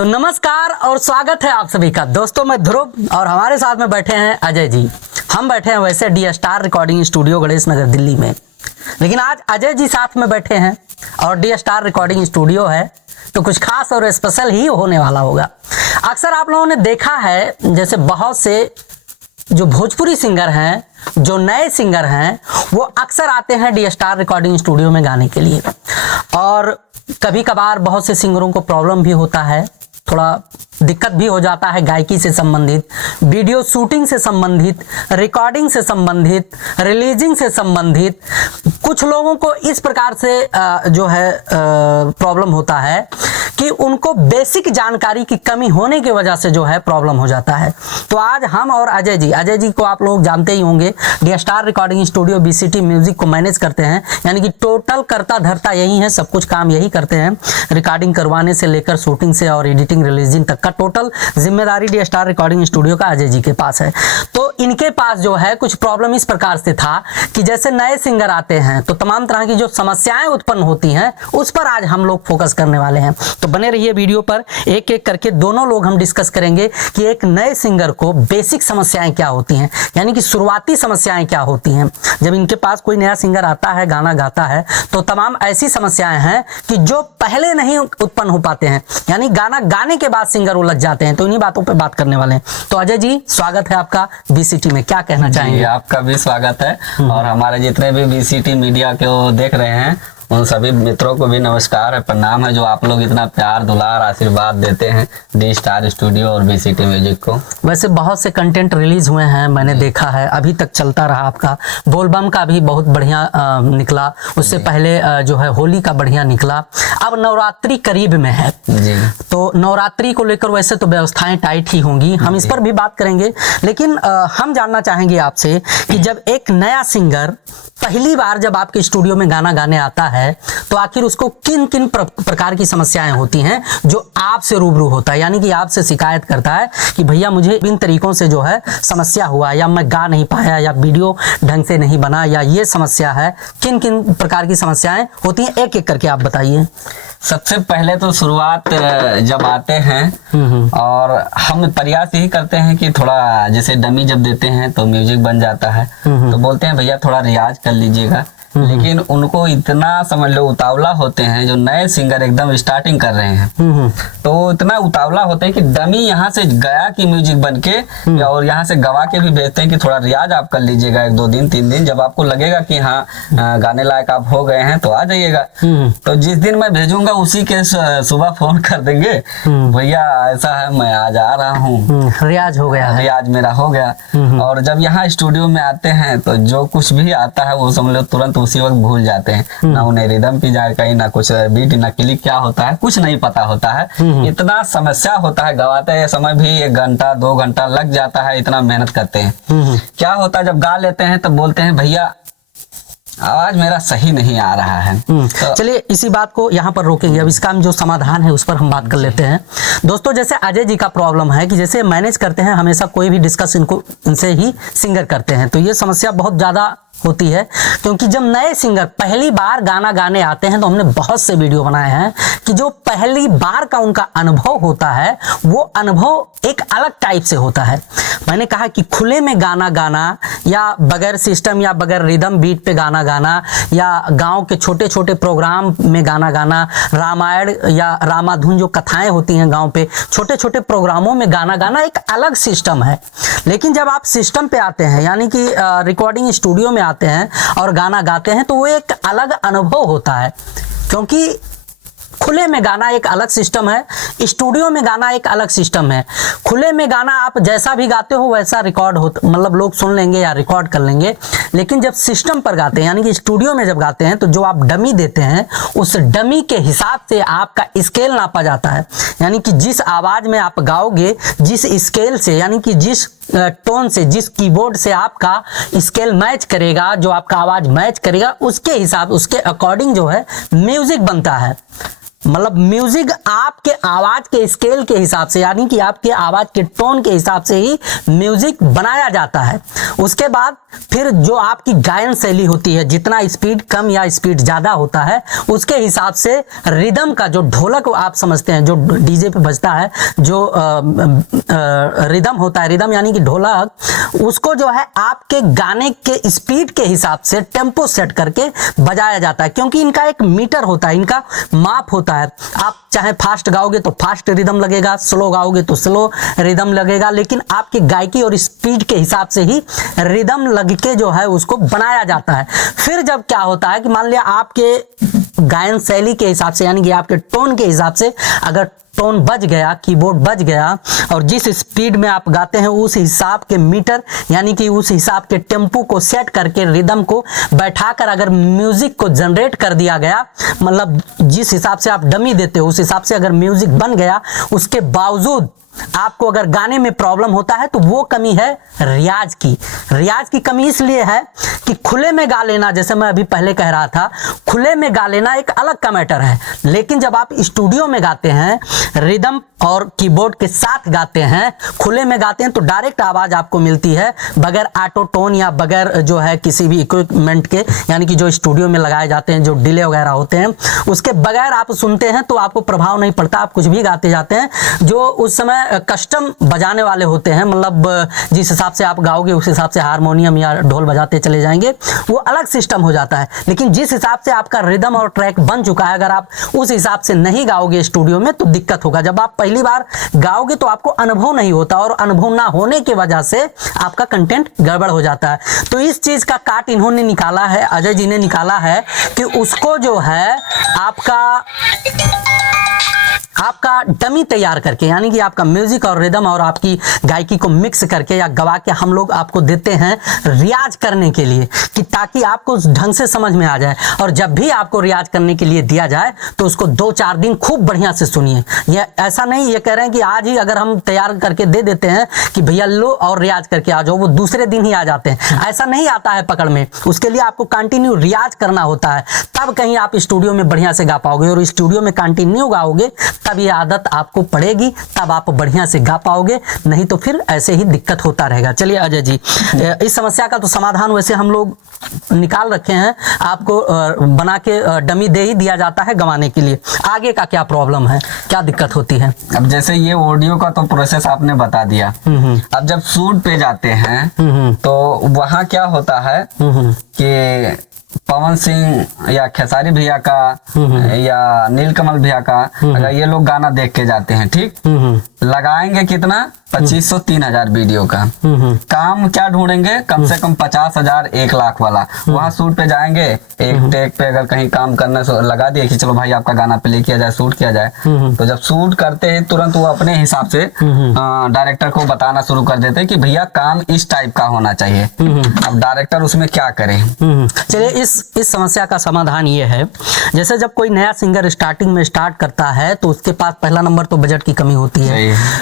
तो नमस्कार और स्वागत है आप सभी का। दोस्तों मैं ध्रुव और हमारे साथ में बैठे हैं अजय जी। हम बैठे हैं वैसे D star recording studio Ganesh Nagar Delhi में, लेकिन आज अजय जी साथ में बैठे हैं और डी स्टार रिकॉर्डिंग स्टूडियो है तो कुछ खास और स्पेशल ही होने वाला होगा। अक्सर आप लोगों ने देखा है जैसे बहुत से जो भोजपुरी सिंगर हैं, जो नए सिंगर हैं, वो अक्सर आते हैं डी स्टार रिकॉर्डिंग स्टूडियो में गाने के लिए। और कभी कभार बहुत से सिंगरों को प्रॉब्लम भी होता है, थोड़ा दिक्कत भी हो जाता है गायकी से संबंधित, वीडियो शूटिंग से संबंधित, रिकॉर्डिंग से संबंधित, रिलीजिंग से संबंधित। कुछ लोगों को इस प्रकार से जो है प्रॉब्लम होता है कि उनको बेसिक जानकारी की कमी होने की वजह से जो है प्रॉब्लम हो जाता है। तो आज हम और अजय जी को आप लोग जानते ही होंगे, D star recording studio BCT music को मैनेज करते हैं, यानी कि टोटल करता धरता यही है, सब कुछ काम यही करते हैं। रिकॉर्डिंग करवाने से लेकर शूटिंग से और एडिटिंग रिलीजिंग तक का टोटल जिम्मेदारी डी स्टार रिकॉर्डिंग स्टूडियो का अजय जी के पास है। तो इनके पास जो है कुछ प्रॉब्लम इस प्रकार से था कि जैसे नए सिंगर आते हैं तो तमाम तरह की जो समस्याएं उत्पन्न होती हैं उस पर आज हम लोग फोकस करने वाले हैं। तो बने रहिए वीडियो पर, एक एक करके दोनों लोग हम डिस्कस करेंगे कि एक नए सिंगर को बेसिक समस्याएं क्या होती हैं, यानी कि शुरुआती समस्याएं क्या होती हैं। जब इनके पास कोई नया सिंगर आता है, गाना गाता है, तो तमाम ऐसी समस्याएं हैं कि जो पहले नहीं उत्पन्न हो पाते हैं, यानी गाना गाने के बाद सिंगर उलझ जाते हैं। तो इन्हीं बातों पे बात करने वाले हैं। तो अजय जी स्वागत है आपका बीसीटी में, क्या कहना चाहेंगे? आपका भी स्वागत है और हमारे जितने भी बीसीटी मीडिया को देख रहे हैं उन सभी मित्रों को भी नमस्कार है, प्रणाम है, जो आप लोग इतना प्यार दुलार आशीर्वाद देते हैं डी स्टार स्टूडियो और बीसीटी म्यूजिक को। वैसे बहुत से कंटेंट रिलीज हुए हैं, मैंने देखा है, अभी तक चलता रहा। आपका बोलबम का भी बहुत बढ़िया निकला, उससे पहले जो है होली का बढ़िया निकला। अब नवरात्रि करीब में है जी, तो नवरात्रि को लेकर वैसे तो व्यवस्थाएं टाइट ही होंगी, हम इस पर भी बात करेंगे। लेकिन हम जानना चाहेंगे आपसे कि जब एक नया सिंगर पहली बार जब आपके स्टूडियो में गाना गाने आता है तो आखिर उसको किन किन प्रकार की समस्याएं होती हैं जो आपसे रूबरू होता है, यानी कि आपसे शिकायत करता है कि भैया मुझे इन तरीकों से जो है समस्या हुआ, या मैं गा नहीं पाया, या वीडियो ढंग से नहीं बना, या ये समस्या है। किन किन प्रकार की समस्याएं होती हैं, एक एक करके आप बताइए। सबसे पहले तो शुरुआत जब आते हैं और हम प्रयास यही करते हैं कि थोड़ा जैसे डमी जब देते हैं तो म्यूजिक बन जाता है, तो बोलते हैं भैया थोड़ा रियाज कर लीजिएगा। लेकिन उनको इतना समझ लो उतावला होते हैं, जो नए सिंगर एकदम स्टार्टिंग कर रहे हैं तो इतना उतावला होते हैं कि डमी यहाँ से गया कि म्यूजिक बन के और यहाँ से गवा के भी भेजते हैं कि थोड़ा रियाज आप कर लीजिएगा 1 2 दिन 3 दिन, जब आपको लगेगा कि हाँ गाने लायक आप हो गए हैं तो आ जाइएगा। तो जिस दिन मैं भेजूंगा उसी के सुबह फोन कर देंगे, भैया ऐसा है मैं आज आ रहा हूँ, रियाज हो गया, रियाज मेरा हो गया। और जब यहाँ स्टूडियो में आते हैं तो जो कुछ भी आता है वो समझ लो तुरंत उसी वक्त भूल जाते हैं, ना उन्हें रिदम की जानकारी, ना कुछ बीट, ना क्लिक क्या होता है, कुछ नहीं पता होता है। इतना समस्या होता है, गवाते समय भी 1 घंटा 2 घंटा लग जाता है, इतना मेहनत करते हैं। क्या होता है जब गा लेते हैं तब बोलते हैं भैया आवाज मेरा सही नहीं आ रहा है। तो चलिए इसी बात को यहाँ पर रोकेंगे, अब इसका जो समाधान है उस पर हम बात कर लेते हैं। दोस्तों जैसे अजय जी का प्रॉब्लम है कि जैसे मैनेज करते हैं, हमेशा कोई भी डिस्कस इनसे ही सिंगर करते हैं, तो ये समस्या बहुत ज़्यादा होती है। क्योंकि जब नए सिंगर पहली बार गाना गाने आते हैं तो हमने बहुत से वीडियो बनाए हैं कि जो पहली बार का उनका अनुभव होता है वो अनुभव एक अलग टाइप से होता है। मैंने कहा कि खुले में गाना गाना, या बगैर सिस्टम या बगैर रिदम बीट पे गाना गाना, या गांव के छोटे छोटे प्रोग्राम में गाना गाना, रामायण या रामाधुन जो कथाएं होती हैं गांव पे, छोटे छोटे प्रोग्रामों में गाना गाना एक अलग सिस्टम है। लेकिन जब आप सिस्टम पे आते हैं, यानी कि रिकॉर्डिंग स्टूडियो में आते हैं और गाना गाते हैं, तो वो एक अलग अनुभव होता है। क्योंकि खुले में गाना एक अलग सिस्टम है, स्टूडियो में गाना एक अलग सिस्टम है। खुले में गाना आप जैसा भी गाते हो वैसा रिकॉर्ड हो, मतलब लोग सुन लेंगे या रिकॉर्ड कर लेंगे। लेकिन जब सिस्टम पर गाते हैं, यानी कि स्टूडियो में जब गाते हैं, तो जो आप डमी देते हैं उस डमी के हिसाब से आपका स्केल नापा जाता है। यानी कि जिस आवाज में आप गाओगे, जिस स्केल से, यानी कि जिस टोन से, जिस कीबोर्ड से आपका स्केल मैच करेगा, जो आपका आवाज मैच करेगा, उसके हिसाब, उसके अकॉर्डिंग जो है म्यूजिक बनता है। मतलब म्यूजिक आपके आवाज के स्केल के हिसाब से, यानी कि आपके आवाज के टोन के हिसाब से ही म्यूजिक बनाया जाता है। उसके बाद फिर जो आपकी गायन शैली होती है, जितना स्पीड कम या स्पीड ज्यादा होता है, उसके हिसाब से रिदम का जो ढोलक आप समझते हैं, जो डीजे पे बजता है, जो रिदम होता है, रिदम यानी कि ढोलक, उसको जो है आपके गाने के स्पीड के हिसाब से टेम्पो सेट करके बजाया जाता है। क्योंकि इनका एक मीटर होता है, इनका माप होता है। आप चाहे फास्ट गाओगे तो फास्ट रिदम लगेगा, स्लो गाओगे तो स्लो रिदम लगेगा, लेकिन आपकी गायकी और स्पीड के हिसाब से ही रिदम लग के जो है उसको बनाया जाता है। फिर जब क्या होता है कि मान लिया आपके गायन शैली के हिसाब से, यानी कि आपके टोन के हिसाब से अगर टोन बज गया, कीबोर्ड बज गया, और जिस स्पीड में आप गाते हैं उस हिसाब के मीटर यानी कि उस हिसाब के टेम्पो को सेट करके रिदम को बैठाकर अगर म्यूजिक को जनरेट कर दिया गया, मतलब जिस हिसाब से आप डमी देते हो उस हिसाब से अगर म्यूजिक बन गया, उसके बावजूद आपको अगर गाने में प्रॉब्लम होता है तो वो कमी है रियाज की। रियाज की कमी इसलिए है कि खुले में गा लेना, जैसे मैं अभी पहले कह रहा था, खुले में गा लेना एक अलग का मैटर है, लेकिन जब आप स्टूडियो में गाते हैं, रिदम और कीबोर्ड के साथ गाते हैं, खुले में गाते हैं, तो डायरेक्ट आवाज आपको मिलती है बगैर ऑटो टोन या बगैर जो है किसी भी इक्विपमेंट के, यानी कि जो स्टूडियो में लगाए जाते हैं, जो डिले वगैरह होते हैं, उसके बगैर आप सुनते हैं तो आपको प्रभाव नहीं पड़ता, आप कुछ भी गाते जाते हैं। जो उस समय कस्टम बजाने वाले होते हैं, मतलब जिस हिसाब से आप गाओगे उस हिसाब से हारमोनियम या ढोल बजाते चले जाएंगे, वो अलग सिस्टम हो जाता है। लेकिन जिस हिसाब से आपका रिदम और ट्रैक बन चुका है, अगर आप उस हिसाब से नहीं गाओगे स्टूडियो में तो दिक्कत होगा। जब आप पहली बार गाओगे तो आपको अनुभव नहीं होता, और अनुभव ना होने की वजह से आपका कंटेंट गड़बड़ हो जाता है। तो इस चीज का काट इन्होंने निकाला है, अजय जी ने निकाला है, कि उसको जो है आपका डमी तैयार करके, यानी कि आपका म्यूजिक और रिदम और आपकी गायकी को मिक्स करके या गवा के हम लोग आपको देते हैं रियाज करने के लिए, कि ताकि आपको ढंग से समझ में आ जाए। और जब भी आपको रियाज करने के लिए दिया जाए तो उसको 2-4 दिन खूब बढ़िया से सुनिए। ये ऐसा नहीं ये कह रहे हैं कि आज ही अगर हम तैयार करके दे देते हैं कि भैया लो और रियाज करके आ जाओ, वो दूसरे दिन ही आ जाते हैं, ऐसा नहीं आता है पकड़ में। उसके लिए आपको कंटिन्यू रियाज करना होता है, तब कहीं आप स्टूडियो में बढ़िया से गा पाओगे। और स्टूडियो में कंटिन्यू गाओगे तब ये आदत आपको पड़ेगी, तब आप बढ़िया से गा पाओगे, नहीं तो फिर ऐसे ही दिक्कत होता रहेगा। चलिए अजय जी, इस समस्या का तो समाधान वैसे हम लोग निकाल रखे हैं, आपको बना के डमी दे ही दिया जाता है गवाने के लिए। आगे का क्या प्रॉब्लम है, क्या दिक्कत होती है? अब जैसे ये ऑडियो का तो प्रोसेस आपने बता दिया। अब जब शूट पे जाते हैं तो वहाँ क्या होता है कि पवन सिंह या खेसारी भैया का या नीलकमल भैया का अगर ये लोग गाना देख के जाते हैं, ठीक, लगाएंगे कितना 2500-3000 वीडियो का काम, क्या ढूंढेंगे कम से कम 50,000 1 लाख वाला। वहां शूट पे जाएंगे, एक टेक पे अगर कहीं काम करने से लगा दिए कि चलो भाई आपका गाना प्ले किया जाए, शूट किया जाए, तो जब शूट करते हैं तुरंत वो अपने हिसाब से डायरेक्टर को बताना शुरू कर देते हैं कि भैया काम इस टाइप का होना चाहिए। अब डायरेक्टर उसमें क्या करे? चलिए इस समस्या का समाधान ये है, जैसे जब कोई नया सिंगर स्टार्टिंग में स्टार्ट करता है तो उसके पास पहला नंबर तो बजट की कमी होती है,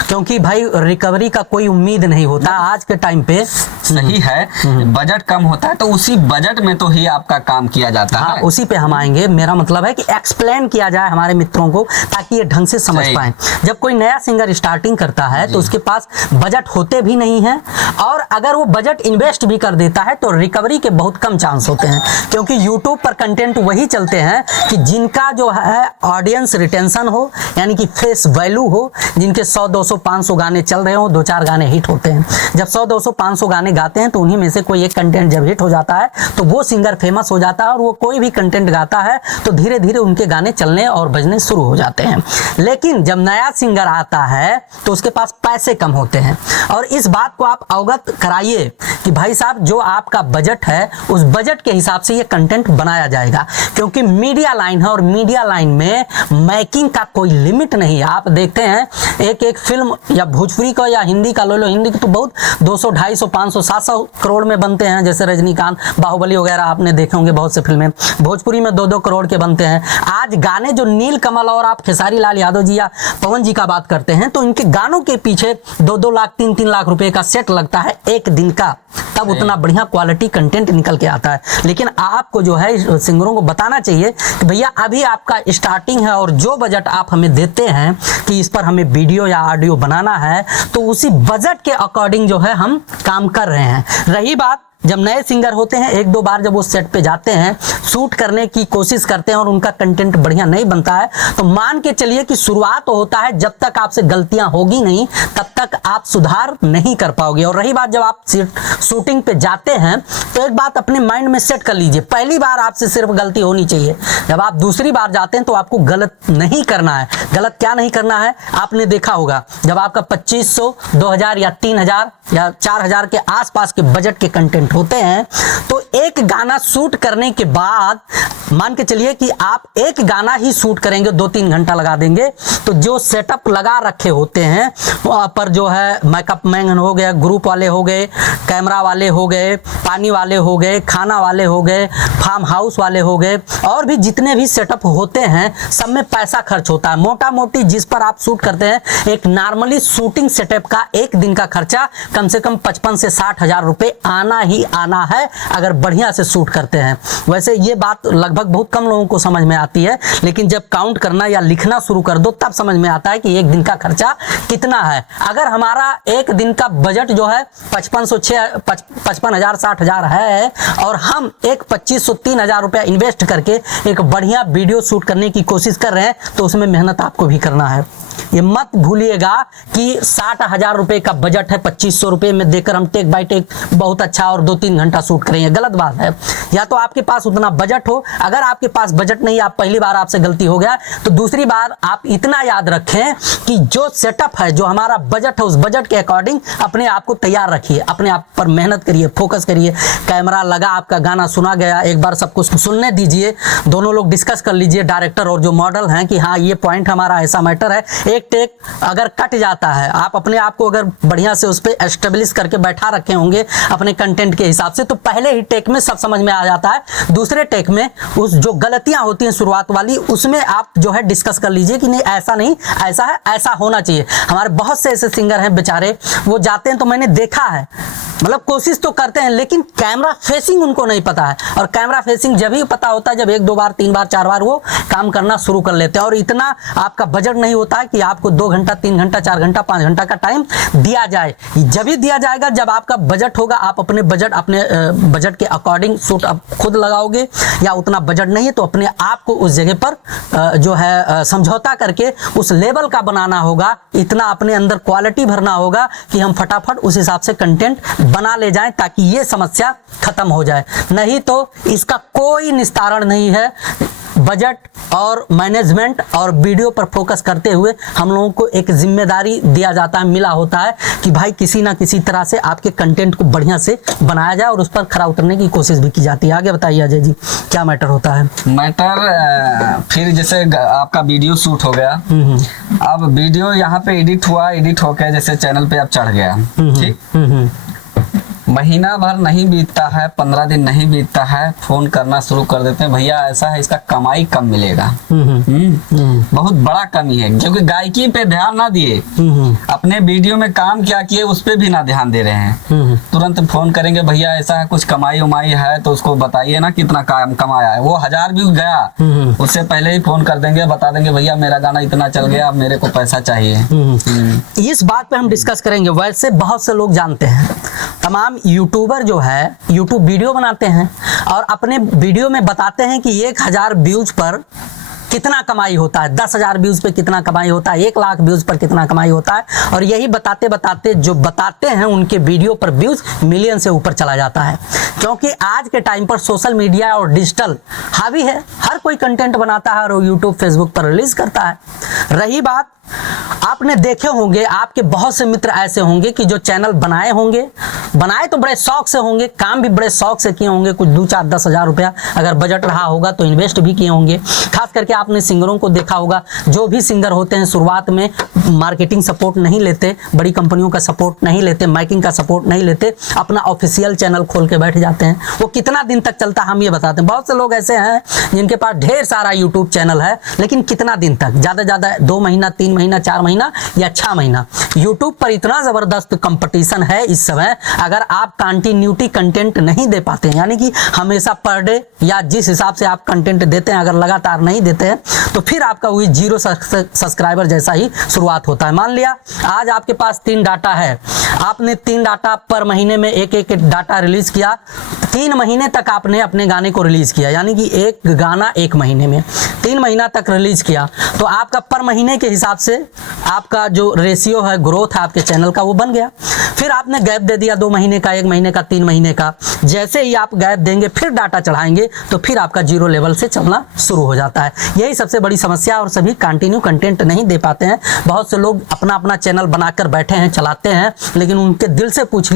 क्योंकि भाई रिकवरी का कोई उम्मीद नहीं होता आज के टाइम पे। सही है, बजट कम होता है तो उसी बजट में तो ही आपका काम किया जाता है। उसी पे हम आएंगे। मेरा मतलब है कि एक्सप्लेन किया जाए हमारे मित्रों को ताकि ये ढंग से समझ पाए। जब कोई नया सिंगर स्टार्टिंग करता है तो उसके पास बजट होते भी नहीं है, और अगर वो बजट इन्वेस्ट भी कर देता है तो रिकवरी के बहुत कम चांस होते हैं, क्योंकि यूट्यूब पर कंटेंट वही चलते हैं कि जिनका जो है ऑडियंस रिटेंशन हो, यानी कि फेस वैल्यू हो, जिनके 100, 200, 500 गाने चल रहे हो, 2-4 गाने हिट होते हैं। जब 100, 200, 500 गाने गाते हैं तो उन्हीं में से कोई एक कंटेंट जब हिट हो जाता है तो वो सिंगर फेमस हो जाता है, और वो कोई भी कंटेंट गाता है तो धीरे धीरे उनके गाने चलने और बजने शुरू हो जाते हैं। लेकिन जब नया सिंगर आता है तो उसके पास पैसे कम होते हैं, और इस बात को आप अवगत कराइए कि भाई साहब जो आपका बजट है उस बजट के हिसाब से ये कंटेंट बनाया जाएगा, क्योंकि मीडिया लाइन है और मीडिया लाइन में मेकिंग का कोई लिमिट नहीं है। आप देखते हैं एक फिल्म या भोजपुरी का या हिंदी का लो, हिंदी की तो बहुत 200, 250, 500, 700 करोड़ में बनते हैं, जैसे रजनीकांत, बाहुबली वगैरह आपने देखे होंगे बहुत से फिल्में। भोजपुरी में 2-2 करोड़ के बनते हैं। आज गाने जो नीलकमल और आप खेसारी लाल यादव जी या पवन जी का बात करते हैं तो इनके गानों के पीछे 2-2 लाख 3-3 लाख रुपए का सेट लगता है एक दिन का, तब उतना बढ़िया क्वालिटी कंटेंट निकल के आता है। लेकिन आपको जो है सिंगरों को बताना चाहिए कि भैया अभी आपका स्टार्टिंग है और जो बजट आप हमें देते हैं कि इस पर हमें वीडियो या ऑडियो बनाना है, तो उसी बजट के अकॉर्डिंग जो है हम काम कर रहे हैं। रही बात जब नए सिंगर होते हैं, एक दो बार जब वो सेट पे जाते हैं, शूट करने की कोशिश करते हैं और उनका कंटेंट बढ़िया नहीं बनता है, तो मान के चलिए कि शुरुआत तो होता है, जब तक आपसे गलतियां होगी नहीं तब तक आप सुधार नहीं कर पाओगे। और रही बात जब आप शूटिंग पे जाते हैं, तो एक बात अपने माइंड में सेट कर लीजिए, पहली बार आपसे सिर्फ गलती होनी चाहिए। जब आप दूसरी बार जाते हैं तो आपको गलत नहीं करना है। गलत क्या नहीं करना है, आपने देखा होगा जब आपका 2500, 2000 या 3000 या 4000 के आसपास के बजट के कंटेंट होते हैं, तो एक गाना शूट करने के बाद मान के चलिए कि आप एक गाना ही शूट करेंगे, 2-3 घंटा लगा देंगे, तो जो सेटअप लगा रखे होते हैं वहाँ पर जो है मेकअप मैन हो गए, ग्रुप वाले हो गए, कैमरा वाले हो गए, पानी वाले हो गए, खाना वाले हो गए, फार्म हाउस वाले हो गए, और भी जितने भी सेटअप होते हैं सब में पैसा खर्च होता है। मोटा मोटी जिस पर आप शूट करते हैं, एक नॉर्मली शूटिंग सेटअप का एक दिन का खर्चा कम से कम 55 से 60 हजार रुपए आना ही आना है, अगर बढ़िया से शूट करते हैं। वैसे ये बात लगभग बहुत कम लोगों को समझ में आती है, लेकिन जब काउंट करना या लिखना शुरू कर दो तब समझ में आता है कि एक दिन का खर्चा कितना है। अगर हमारा एक दिन का बजट जो है 55,000 60,000 है और हम एक 2500-3000 रुपया इन्वेस्ट करके एक बढ़िया वीडियो शूट करने की कोशिश कर रहे हैं, तो उसमें मेहनत आपको भी करना है। ये मत भूलिएगा कि 60,000 रुपए का बजट है, 2500 रुपए में देकर हम टेक बाय टेक बहुत अच्छा और 2-3 घंटा शूट करेंगे, गलत बात है। या तो आपके पास उतना बजट हो, अगर आपके पास बजट नहीं, आप पहली बार आपसे गलती हो गया, तो दूसरी बार आप इतना याद रखें कि जो सेटअप है, जो हमारा बजट है, उस बजट के अकॉर्डिंग अपने आप को तैयार रखिए, अपने आप पर मेहनत करिए, फोकस करिए। कैमरा लगा, आपका गाना सुना गया, एक बार सबको सुनने दीजिए, दोनों लोग डिस्कस कर लीजिए, डायरेक्टर और जो मॉडल हैं, कि हाँ ये पॉइंट हमारा ऐसा मैटर है। एक टेक अगर कट जाता है, आप अपने आप को अगर बढ़िया से उस पर एस्टेब्लिश करके बैठा रखे होंगे अपने कंटेंट के हिसाब से, तो पहले ही टेक में सब समझ में आ जाता है। दूसरे टेक में उस जो गलतियां होती हैं शुरुआत वाली, उसमें आप जो है डिस्कस कर लीजिए कि नहीं ऐसा नहीं, ऐसा है, ऐसा होना चाहिए। हमारे बहुत से ऐसे सिंगर हैं बेचारे, वो जाते हैं तो मैंने देखा है, मतलब कोशिश तो करते हैं लेकिन कैमरा फेसिंग उनको नहीं पता है। और कैमरा फेसिंग जब ही पता होता है जब 1-2 बार 3 बार 4 बार वो काम करना शुरू कर लेते हैं। और इतना आपका बजट नहीं होता है कि आपको 2 घंटा 3 घंटा 4 घंटा 5 घंटा का टाइम दिया जाए। जब ही दिया जाएगा जब आपका बजट होगा, आप अपने बजट के अकॉर्डिंग शूट आप खुद लगाओगे, या उतना बजट नहीं है तो अपने आप को उस जगह पर जो है समझौता करके उस लेवल का बनाना होगा, इतना अपने अंदर क्वालिटी भरना होगा कि हम फटाफट उस हिसाब से कंटेंट बना ले जाएं, ताकि ये समस्या खत्म हो जाए। नहीं तो इसका कोई निस्तारण नहीं है। बजट और मैनेजमेंट और वीडियो पर फोकस करते हुए हम लोगों को एक जिम्मेदारी दिया जाता है, मिला होता है कि भाई किसी ना किसी तरह से आपके कंटेंट को बढ़िया से बनाया जाए और उस पर खरा उतरने की कोशिश भी की जाती है। आगे बताइए अजय जी, क्या मैटर होता है? मैटर फिर जैसे आपका वीडियो शूट हो गया, अब वीडियो यहाँ पे एडिट हुआ, एडिट होकर जैसे चैनल पे अब चढ़ गया, ठीक, महीना भर नहीं बीतता है, 15 दिन नहीं बीतता है, फोन करना शुरू कर देते हैं, भैया ऐसा है, इसका कमाई कम मिलेगा। बहुत बड़ा कमी है, क्योंकि गायकी पे ध्यान ना दिए, अपने वीडियो में काम क्या किए उस पे भी ना ध्यान दे रहे हैं। तुरंत फोन करेंगे, भैया ऐसा है, कुछ कमाई उमाई है तो उसको बताइए ना कितना कमाया है। वो 1000 व्यू गया, उससे पहले ही फोन कर देंगे, बता देंगे भैया मेरा गाना इतना चल गया, अब मेरे को पैसा चाहिए। इस बात पे हम डिस्कस करेंगे। वैसे बहुत से लोग जानते हैं, तमाम यूट्यूबर जो है यूट्यूब वीडियो बनाते हैं और अपने वीडियो में बताते हैं कि 1000 व्यूज पर कितना कमाई होता है, 10,000 व्यूज पे कितना कमाई होता है, 1 लाख व्यूज पर कितना कमाई होता है। और यही बताते बताते जो बताते हैं उनके वीडियो पर व्यूज मिलियन से ऊपर चला जाता है। क्योंकि आज के टाइम पर सोशल मीडिया और डिजिटल हावी है, हर कोई कंटेंट बनाता है और यूट्यूब फेसबुक पर रिलीज करता है। रही बात, आपने देखे होंगे, आपके बहुत से मित्र ऐसे होंगे कि जो चैनल बनाए होंगे, बनाए तो बड़े शौक से होंगे, काम भी बड़े शौक से किए होंगे, कुछ 2-4-10,000 रुपया अगर बजट रहा होगा तो इन्वेस्ट भी किए होंगे। खास करके आपने सिंगरों को देखा होगा, जो भी सिंगर होते हैं शुरुआत में मार्केटिंग सपोर्ट नहीं लेते, बड़ी कंपनियों का सपोर्ट नहीं लेते, माइकिंग का सपोर्ट नहीं लेते, अपना ऑफिशियल चैनल खोल के बैठ जाते हैं। वो कितना दिन तक चलता है हम ये बताते हैं। बहुत से लोग ऐसे हैं जिनके पास ढेर सारा यूट्यूब चैनल है, लेकिन कितना दिन तक, ज़्यादा 2 महीना 3 महीना, 4 महीना या 6 महीना। यूट्यूब पर इतना ज़बरदस्त कंपटीशन है इस समय, अगर आप कंटिन्यूटी कंटेंट नहीं दे पाते हैं, यानी कि हमेशा पर डे या जिस हिसाब से आप कंटेंट देते हैं, अगर लगातार नहीं देते हैं तो फिर आपका वही 0 सब्सक्राइबर जैसा ही शुरुआत होता है। मान लिया आज आपके पास 3 डाटा है, आपने 3 डाटा पर महीने में एक डाटा रिलीज किया, 3 महीने तक आपने अपने गाने को रिलीज किया, यानी कि एक गाना 1 महीने में 3 महीना तक रिलीज किया, तो आपका पर महीने के हिसाब से आपका जो रेशियो है, ग्रोथ है आपके चैनल का, वो बन गया। फिर आपने गैप दे दिया 2 महीने का, 1 महीने का, 3 महीने का, जैसे ही आप गैप देंगे फिर डाटा चढ़ाएंगे तो फिर आपका 0 लेवल से चलना शुरू हो जाता है। यही सबसे बड़ी समस्या, और सभी कंटिन्यू कंटेंट नहीं दे पाते हैं। बहुत से लोग अपना अपना चैनल बनाकर बैठे हैं, चलाते हैं, लेकिन उनके दिल से पूछ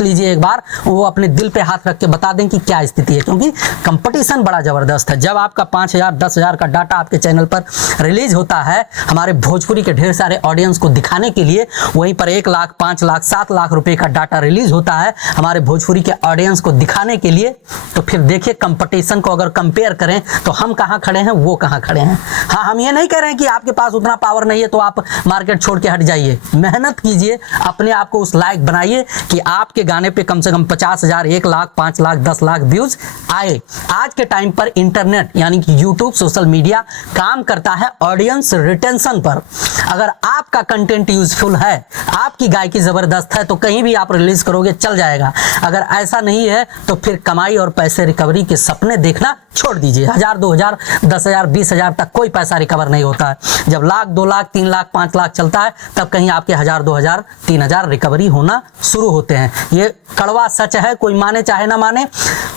लीजिए एक बार, वो अपने दिल पे हाथ रख के बता दें कि क्या स्थिति है, क्योंकि कंपटीशन बड़ा ज़बरदस्त है। जब आपका 5,000 10,000 का डाटा आपके चैनल पर रिलीज होता है, हमारे भोजपुरी के ढेर सारे ऑडियंस को दिखाने के लिए, वहीं पर 1 लाख, 5 लाख, 7 लाख रुपए का डाटा रिलीज होता है हमारे भोजपुरी के ऑडियंस को दिखाने के लिए, तो फिर देखिए कंपटीशन को अगर कंपेयर करें तो हम कहाँ खड़े हैं, वो कहाँ खड़े हैं। हाँ, हम ये नहीं कह रहे हैं कि आपके पास उतना पावर नहीं है तो आप मार्केट छोड़ के हट जाइए, मेहनत कीजिए, अपने आप को उस लायक बनाइए कि आपके गाने पे कम से कम 50,000, 1 लाख, 5 लाख, 10 लाख व्यूज आए। आज के टाइम पर इंटरनेट यानी कि यूट्यूब, सोशल मीडिया काम करता है ऑडियंस रिटेंशन पर। अगर आपका कंटेंट यूजफुल है, आपकी गायकी जबरदस्त है, तो कहीं भी आप रिलीज करोगे चल जाएगा। अगर ऐसा नहीं है तो फिर कमाई और पैसे रिकवरी के सपने देखना छोड़ दीजिए। 1,000, 2,000, 10,000, 20,000 तक कोई पैसा रिकवर नहीं होता है। जब लाख, 2 लाख, 3 लाख, 5 लाख चलता है, तब कहीं आपके 1,000, 2,000, 3,000 रिकवरी होना शुरू होते हैं। ये कड़वा सच है, कोई माने चाहे ना माने।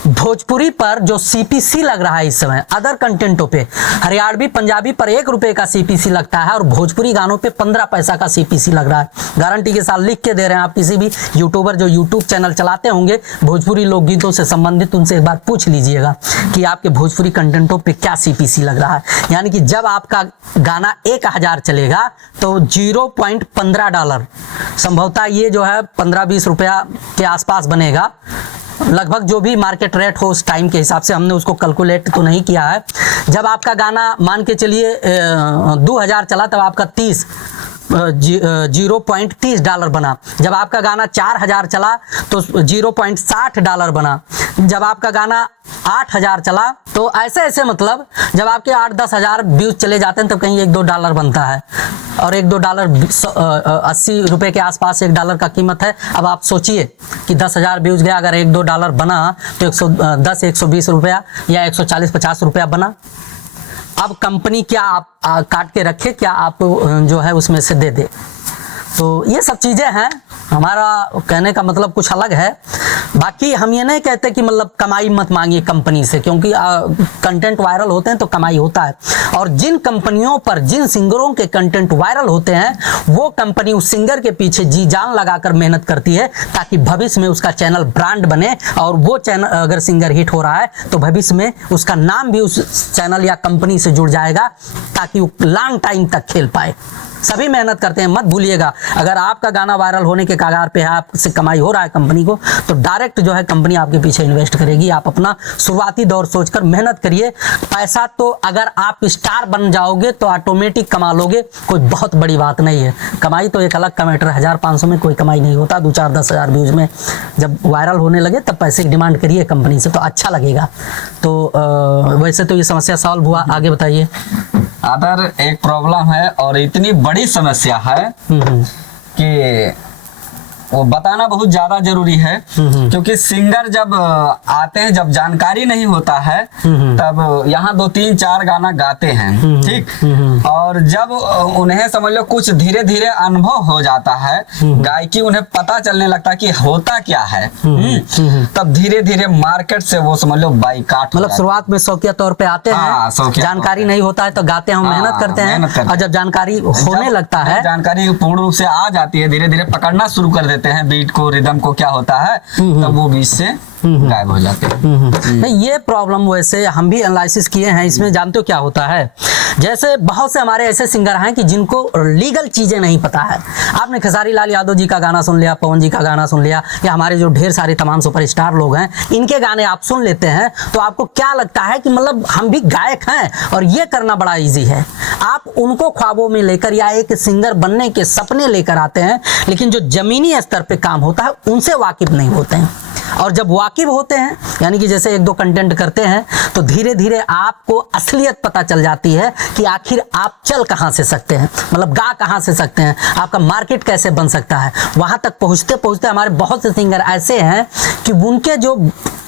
भोजपुरी पर जो CPC लग रहा है इस समय, अदर कंटेंटों पे, हरियाणवी, पंजाबी पर 1 रुपए का CPC लगता है, और भोजपुरी गानों पे 15 पैसा का CPC लग रहा है। गारंटी के साथ लिख के दे रहे हैं। आप किसी भी यूट्यूबर जो यूट्यूब चैनल चलाते होंगे भोजपुरी लोकगीतों से संबंधित, उनसे एक बार पूछ लीजिएगा कि आपके भोजपुरी कंटेंटों पे क्या CPC लग रहा है। यानी कि जब आपका गाना 1,000 चलेगा तो $0.15, संभवतः ये जो है 15-20 रुपया के आसपास बनेगा, लगभग जो भी मार्केट रेट हो उस टाइम के हिसाब से। हमने उसको कैलकुलेट तो नहीं किया है। जब आपका गाना मान के चलिए 2,000 चला, तब आपका $0.30 बना। जब आपका गाना 4,000 चला तो $0.60 बना। जब आपका गाना 8,000 चला, तो ऐसे मतलब जब आपके 8-10 हज़ार व्यूज चले जाते हैं, तब कहीं $1-2 बनता है, और $1-2 80 रुपए के आसपास $1 का कीमत है। अब आप सोचिए कि 10,000 व्यूज गया, अगर $1-2 बना तो 110, 120 रुपया या 140-50 रुपया बना। अब कंपनी क्या आप काट के रखे, क्या आपको जो है उसमें से दे दे। तो ये सब चीज़ें हैं। हमारा कहने का मतलब कुछ अलग है। बाकी हम ये नहीं कहते कि मतलब कमाई मत मांगिए कंपनी से, क्योंकि कंटेंट वायरल होते हैं तो कमाई होता है। और जिन कंपनियों पर, जिन सिंगरों के कंटेंट वायरल होते हैं, वो कंपनी उस सिंगर के पीछे जी जान लगाकर मेहनत करती है, ताकि भविष्य में उसका चैनल ब्रांड बने। और वो चैनल, अगर सिंगर हिट हो रहा है तो भविष्य में उसका नाम भी उस चैनल या कंपनी से जुड़ जाएगा, ताकि वो लॉन्ग टाइम तक खेल पाए। सभी मेहनत करते हैं, मत भूलिएगा। अगर आपका गाना वायरल होने के कगार पे है, आपसे कमाई हो रहा है कंपनी को, तो डायरेक्ट जो है कंपनी आपके पीछे इन्वेस्ट करेगी। आप अपना शुरुआती दौर सोचकर मेहनत करिए। पैसा तो अगर आप स्टार बन जाओगे तो ऑटोमेटिक कमा लोगे, कोई बहुत बड़ी बात नहीं है। कमाई तो एक अलग का मैटर, 1,000-500 में कोई कमाई नहीं होता। 2-4-10 हज़ार व्यूज में जब वायरल होने लगे तब पैसे की डिमांड करिए कंपनी से, तो अच्छा लगेगा। तो वैसे तो ये समस्या सॉल्व हुआ, आगे बताइए। अदर एक प्रॉब्लम है, और इतनी बड़ी समस्या है कि वो बताना बहुत ज्यादा जरूरी है। क्योंकि सिंगर जब आते हैं, जब जानकारी नहीं होता है, तब यहाँ 2-3-4 गाना गाते हैं, ठीक। और जब उन्हें समझ लो कुछ धीरे धीरे अनुभव हो जाता है, गायकी उन्हें पता चलने लगता है कि होता क्या है, तब धीरे धीरे मार्केट से वो समझ लो बाइकाट। मतलब शुरुआत में शौकिया तौर पे आते हैं, जानकारी नहीं होता है तो गाते हैं, मेहनत करते हैं, और जब जानकारी होने लगता है, जानकारी पूर्ण रूप से आ जाती है, धीरे धीरे पकड़ना शुरू कर देते लेते हैं बीट को, रिदम को, क्या होता है, तब वो बीच से गायब हो जाते हैं। नहीं, ये प्रॉब्लम वैसे हम भी एनालिसिस किए हैं। इसमें जानते हो क्या होता है, जैसे बहुत से हमारे ऐसे सिंगर हैं कि जिनको लीगल चीज़ें नहीं पता है। आपने खेसारी लाल यादव जी का गाना सुन लिया, पवन जी का गाना सुन लिया, या हमारे जो ढेर सारे तमाम सुपरस्टार लोग हैं, इनके गाने आप सुन लेते हैं तो आपको क्या लगता है कि मतलब हम भी गायक हैं और ये करना बड़ा ईजी है। आप उनको ख्वाबों में लेकर या एक सिंगर बनने के सपने लेकर आते हैं, लेकिन जो ज़मीनी स्तर पे काम होता है उनसे वाकिफ़ नहीं होते हैं। और जब वाकिफ होते हैं, यानी कि जैसे एक दो कंटेंट करते हैं, तो धीरे धीरे आपको असलियत पता चल जाती है कि आखिर आप चल कहाँ से सकते हैं, मतलब गा कहाँ से सकते हैं, आपका मार्केट कैसे बन सकता है। वहाँ तक पहुँचते पहुँचते हमारे बहुत से सिंगर ऐसे हैं कि उनके जो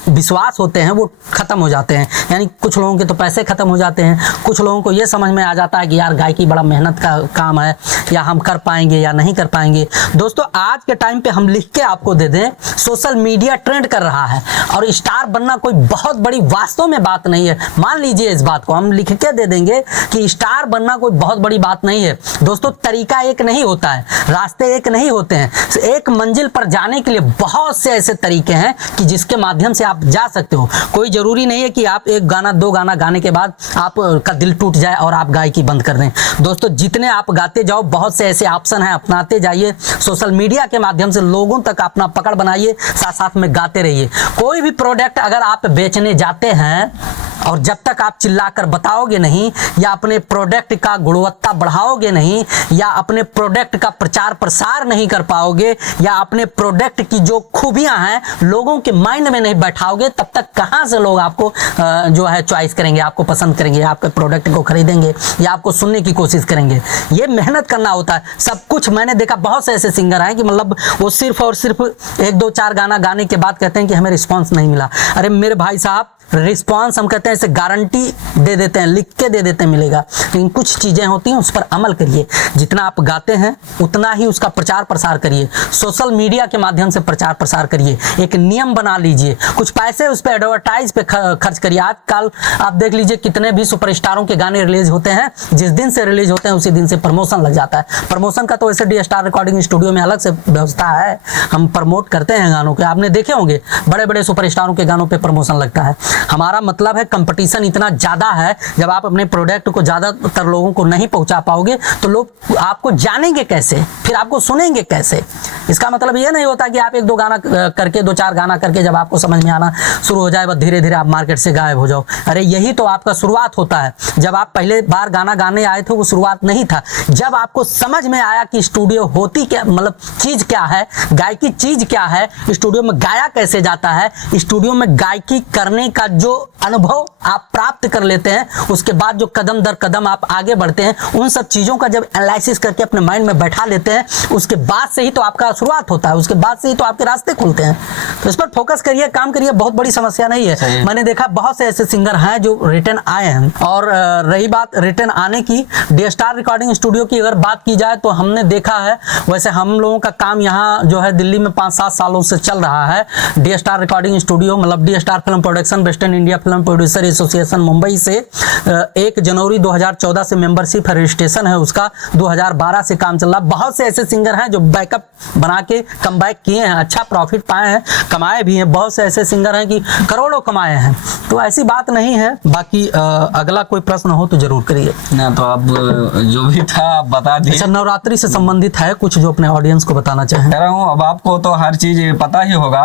विश्वास होते हैं वो ख़त्म हो जाते हैं। यानी कुछ लोगों के तो पैसे ख़त्म हो जाते हैं, कुछ लोगों को ये समझ में आ जाता है कि यार गायकी बड़ा मेहनत का काम है, या हम कर पाएंगे या नहीं कर पाएंगे। दोस्तों, आज के टाइम पे हम लिख के आपको दे दें, सोशल मीडिया ट्रेंड कर रहा है और स्टार बनना कोई बहुत बड़ी वास्तव में बात नहीं है। मान लीजिए इस बात को हम लिख के दे देंगे कि स्टार बनना कोई बहुत बड़ी बात नहीं है। दोस्तों, तरीका एक नहीं होता है, रास्ते एक नहीं होते हैं। एक मंजिल पर जाने के लिए बहुत से ऐसे तरीके हैं कि जिसके माध्यम से आप जा सकते हो। कोई जरूरी नहीं है कि आप एक गाना दो गाना गाने के बाद आपका दिल टूट जाए और आप गायकी बंद कर दें। दोस्तों, जितने आप गाते जाओ, बहुत से ऐसे ऑप्शन हैं, अपनाते जाइए। सोशल मीडिया के माध्यम से लोगों तक अपना पकड़ बनाइए, साथ साथ में गाते रहिए। कोई भी प्रोडक्ट अगर आप बेचने जाते हैं और जब तक आप चिल्लाकर बताओगे नहीं, या अपने प्रोडक्ट का गुणवत्ता बढ़ाओगे नहीं, या अपने प्रोडक्ट का प्रचार प्रसार नहीं कर पाओगे, या अपने प्रोडक्ट की जो खूबियां हैं लोगों के माइंड में नहीं बैठाओगे, तब तक कहां से लोग आपको जो है चॉइस करेंगे, आपको पसंद करेंगे, आपके प्रोडक्ट को खरीदेंगे या आपको सुनने की कोशिश करेंगे। ये मेहनत करना होता है सब कुछ। मैंने देखा बहुत से ऐसे सिंगर हैं कि मतलब वो सिर्फ और सिर्फ एक दो चार गाना गाने के बाद कहते हैं कि हमें रिस्पॉन्स नहीं मिला। अरे मेरे भाई साहब, रिस्पॉन्स हम कहते हैं इसे गारंटी दे देते हैं, लिख के दे देते हैं मिलेगा, लेकिन कुछ चीज़ें होती हैं उस पर अमल करिए। जितना आप गाते हैं उतना ही उसका प्रचार प्रसार करिए, सोशल मीडिया के माध्यम से प्रचार प्रसार करिए, एक नियम बना लीजिए, कुछ पैसे उस पर एडवर्टाइज पे खर्च करिए। आजकल आप देख लीजिए कितने भी सुपरस्टारों के गाने रिलीज होते हैं, जिस दिन से रिलीज होते हैं उसी दिन से प्रमोशन लग जाता है। प्रमोशन का तो वैसे डी स्टार रिकॉर्डिंग स्टूडियो में अलग से व्यवस्था है, हम प्रमोट करते हैं गानों के। आपने देखे होंगे बड़े बड़े सुपरस्टारों के गानों पर प्रमोशन लगता है। हमारा मतलब है कंपटीशन इतना ज़्यादा है, जब आप अपने प्रोडक्ट को ज़्यादातर लोगों को नहीं पहुंचा पाओगे तो लोग आपको जानेंगे कैसे, फिर आपको सुनेंगे कैसे। इसका मतलब ये नहीं होता कि आप एक दो गाना करके, दो चार गाना करके जब आपको समझ में आना शुरू हो जाए, बस धीरे धीरे आप मार्केट से गायब हो जाओ। अरे यही तो आपका शुरुआत होता है। जब आप पहले बार गाना गाने आए थे वो शुरुआत नहीं था। जब आपको समझ में आया कि स्टूडियो होती क्या, मतलब चीज़ क्या है, गायकी चीज़ क्या है, स्टूडियो में गाया कैसे जाता है, स्टूडियो में गायकी करने का जो अनुभव आप प्राप्त कर लेते हैं, उसके बाद जो कदम दर कदम आप आगे बढ़ते हैं, उन सब चीज़ों का जब एनालिसिस करके अपने माइंड में बैठा लेते हैं, उसके बाद से ही तो आपका शुरुआत होता है, उसके बाद से ही तो आपके रास्ते खुलते हैं। तो इस पर फोकस करिए, काम करिए, बहुत बड़ी समस्या नहीं है। मैंने देखा बहुत से ऐसे सिंगर हैं जो रिटर्न आए हैं। और रही बात रिटर्न आने की, डी स्टार रिकॉर्डिंग स्टूडियो की अगर बात की जाए तो हमने देखा है, वैसे हम लोगों का काम यहाँ जो है दिल्ली में 5-7 सालों से चल रहा है। डी स्टार रिकॉर्डिंग स्टूडियो मतलब D star film production western India film producer association Mumbai से 1 जनवरी 2014 से मेंबरशिप रजिस्ट्रेशन है उसका, 2012 से काम चल रहा। बहुत से ऐसे सिंगर हैं जो बैकअप बना के कम बैक किए हैं, अच्छा प्रॉफिट पाए हैं, कमाए भी हैं। बहुत से ऐसे सिंगर हैं कि करोड़ों कमाए हैं। तो ऐसी बात नहीं है। बाकी अगला कोई प्रश्न हो तो जरूर करिए ना। तो अब जो भी था आप बता दिए। अच्छा, नवरात्रि से संबंधित है कुछ जो अपने ऑडियंस को बताना चाहें? कह रहा हूँ अब आपको तो हर चीज पता ही होगा।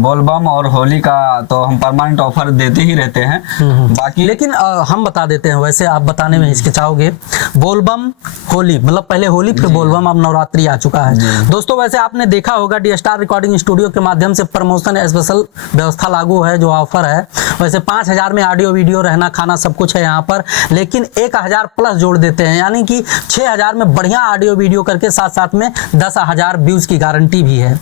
बोलबम और होली का तो हम परमानेंट ऑफर देते ही रहते हैं। बाकी लेकिन हम बता देते हैं, वैसे आप बताने में हिचकिचाओगे। बोलबम होली मतलब पहले होली फिर बोलबम, अब नवरात्रि आ चुका है। दोस्तों, वैसे आपने देखा होगा डी स्टार रिकॉर्डिंग स्टूडियो के माध्यम से प्रमोशन स्पेशल व्यवस्था लागू है, जो ऑफर है। वैसे 5000 में ऑडियो वीडियो रहना खाना सब कुछ है यहाँ पर, लेकिन 1000 प्लस जोड़ देते हैं, यानी कि 6000 में बढ़िया ऑडियो वीडियो करके साथ साथ में 10,000 व्यूज की गारंटी भी है।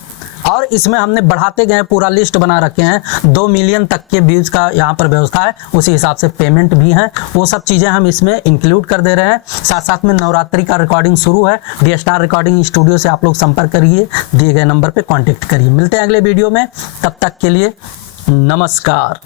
और इसमें हमने बढ़ाते गए, पूरा लिस्ट बना रखे हैं, 2 मिलियन तक के व्यूज का यहाँ पर व्यवस्था है। उसी हिसाब से पेमेंट भी है, वो सब चीज़ें हम इसमें इंक्लूड कर दे रहे हैं। साथ साथ में नवरात्रि का रिकॉर्डिंग शुरू है। डी स्टार रिकॉर्डिंग स्टूडियो से आप लोग संपर्क करिए, दिए गए नंबर पर कॉन्टेक्ट करिए। मिलते हैं अगले वीडियो में, तब तक के लिए नमस्कार।